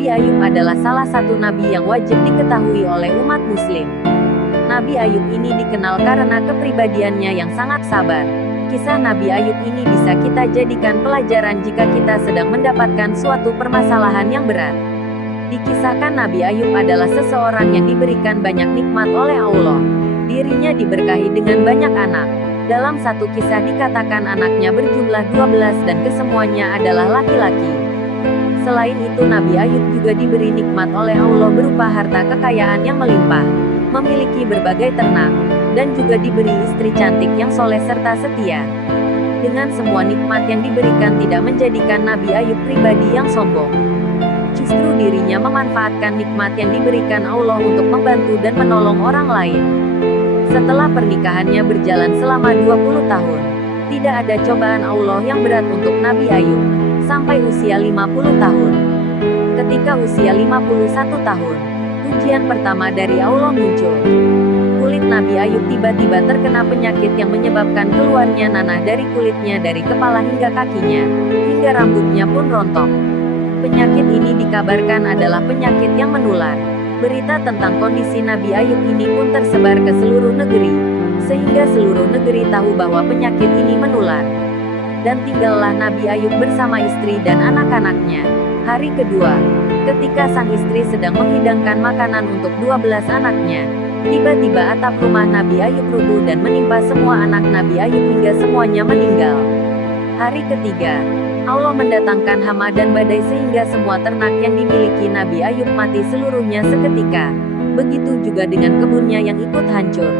Nabi Ayub adalah salah satu nabi yang wajib diketahui oleh umat Muslim. Nabi Ayub ini dikenal karena kepribadiannya yang sangat sabar. Kisah Nabi Ayub ini bisa kita jadikan pelajaran jika kita sedang mendapatkan suatu permasalahan yang berat. Dikisahkan Nabi Ayub adalah seseorang yang diberikan banyak nikmat oleh Allah. Dirinya diberkahi dengan banyak anak. Dalam satu kisah dikatakan anaknya berjumlah 12 dan kesemuanya adalah laki-laki. Selain itu Nabi Ayub juga diberi nikmat oleh Allah berupa harta kekayaan yang melimpah, memiliki berbagai ternak, dan juga diberi istri cantik yang soleh serta setia. Dengan semua nikmat yang diberikan tidak menjadikan Nabi Ayub pribadi yang sombong. Justru dirinya memanfaatkan nikmat yang diberikan Allah untuk membantu dan menolong orang lain. Setelah pernikahannya berjalan selama 20 tahun, tidak ada cobaan Allah yang berat untuk Nabi Ayub. Sampai usia 50 tahun. Ketika usia 51 tahun, ujian pertama dari Allah muncul. Kulit Nabi Ayub tiba-tiba terkena penyakit yang menyebabkan keluarnya nanah dari kulitnya dari kepala hingga kakinya, hingga rambutnya pun rontok. Penyakit ini dikabarkan adalah penyakit yang menular. Berita tentang kondisi Nabi Ayub ini pun tersebar ke seluruh negeri, sehingga seluruh negeri tahu bahwa penyakit ini menular. Dan tinggallah Nabi Ayub bersama istri dan anak-anaknya. Hari kedua, ketika sang istri sedang menghidangkan makanan untuk 12 anaknya, tiba-tiba atap rumah Nabi Ayub runtuh dan menimpa semua anak Nabi Ayub hingga semuanya meninggal. Hari ketiga, Allah mendatangkan hama dan badai sehingga semua ternak yang dimiliki Nabi Ayub mati seluruhnya seketika. Begitu juga dengan kebunnya yang ikut hancur.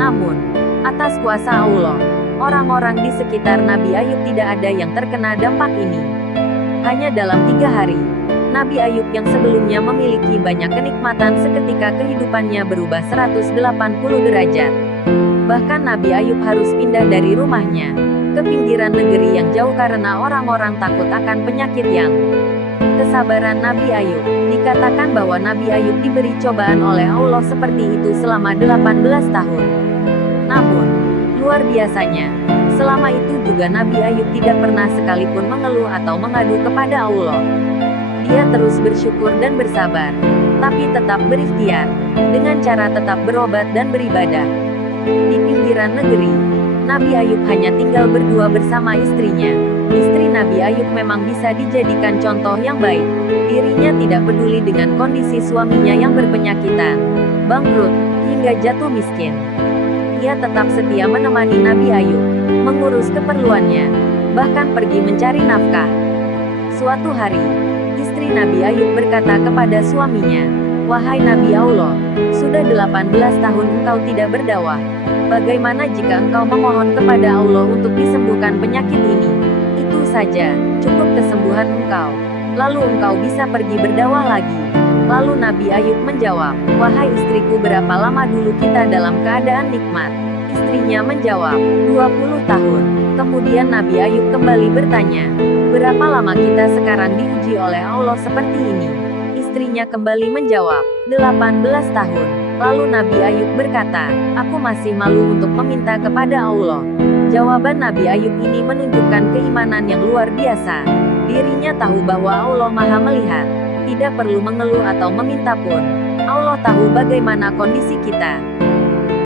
Namun, atas kuasa Allah, orang-orang di sekitar Nabi Ayub tidak ada yang terkena dampak ini. Hanya dalam 3 hari, Nabi Ayub yang sebelumnya memiliki banyak kenikmatan seketika kehidupannya berubah 180 derajat. Bahkan Nabi Ayub harus pindah dari rumahnya ke pinggiran negeri yang jauh karena orang-orang takut akan penyakit yang. Kesabaran Nabi Ayub. Dikatakan bahwa Nabi Ayub diberi cobaan oleh Allah seperti itu selama 18 tahun. Namun, luar biasanya, selama itu juga Nabi Ayub tidak pernah sekalipun mengeluh atau mengadu kepada Allah. Dia terus bersyukur dan bersabar, tapi tetap berikhtiar, dengan cara tetap berobat dan beribadah. Di pinggiran negeri, Nabi Ayub hanya tinggal berdua bersama istrinya. Istri Nabi Ayub memang bisa dijadikan contoh yang baik. Dirinya tidak peduli dengan kondisi suaminya yang berpenyakitan, bangkrut, hingga jatuh miskin. Ia tetap setia menemani Nabi Ayub, mengurus keperluannya, bahkan pergi mencari nafkah. Suatu hari, istri Nabi Ayub berkata kepada suaminya, "Wahai Nabi Allah, sudah 18 tahun engkau tidak berdakwah. Bagaimana jika engkau memohon kepada Allah untuk disembuhkan penyakit ini? Itu saja, cukup kesembuhan engkau. Lalu engkau bisa pergi berdakwah lagi." Lalu Nabi Ayub menjawab, "Wahai istriku, berapa lama dulu kita dalam keadaan nikmat?" Istrinya menjawab, 20 tahun. Kemudian Nabi Ayub kembali bertanya, "Berapa lama kita sekarang diuji oleh Allah seperti ini?" Istrinya kembali menjawab, 18 tahun. Lalu Nabi Ayub berkata, "Aku masih malu untuk meminta kepada Allah." Jawaban Nabi Ayub ini menunjukkan keimanan yang luar biasa. Dirinya tahu bahwa Allah Maha melihat. Tidak perlu mengeluh atau meminta pun. Allah tahu bagaimana kondisi kita.